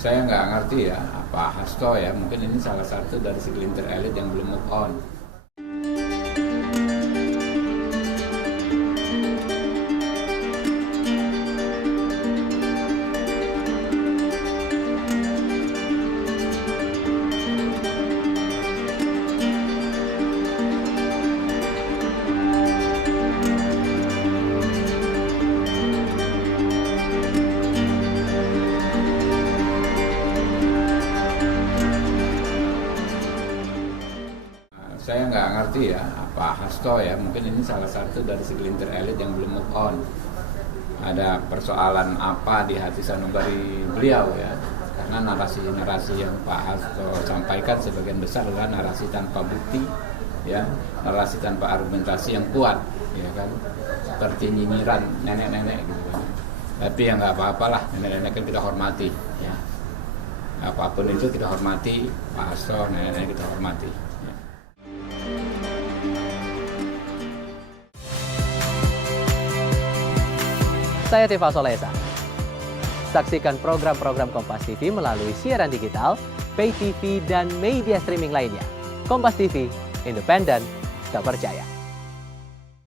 Saya nggak ngerti ya, Pak Hasto ya, mungkin ini salah satu dari segelintir elit yang belum move on. Saya nggak ngerti ya, Pak Hasto ya, mungkin ini salah satu dari segelintir elit yang belum move on. Ada persoalan apa di hati sanubari beliau ya, karena narasi-narasi yang Pak Hasto sampaikan sebagian besar adalah narasi tanpa bukti, ya, narasi tanpa argumentasi yang kuat, ya kan, seperti nyinyiran nenek-nenek gitu kan. Tapi ya nggak apa-apalah, nenek-nenek kan kita hormati, ya. Apapun itu kita hormati, Pak Hasto, nenek-nenek kita hormati. Ya. Saya Tifa Solesa. Saksikan program-program Kompas TV melalui siaran digital, pay TV, dan media streaming lainnya. Kompas TV, independen, terpercaya.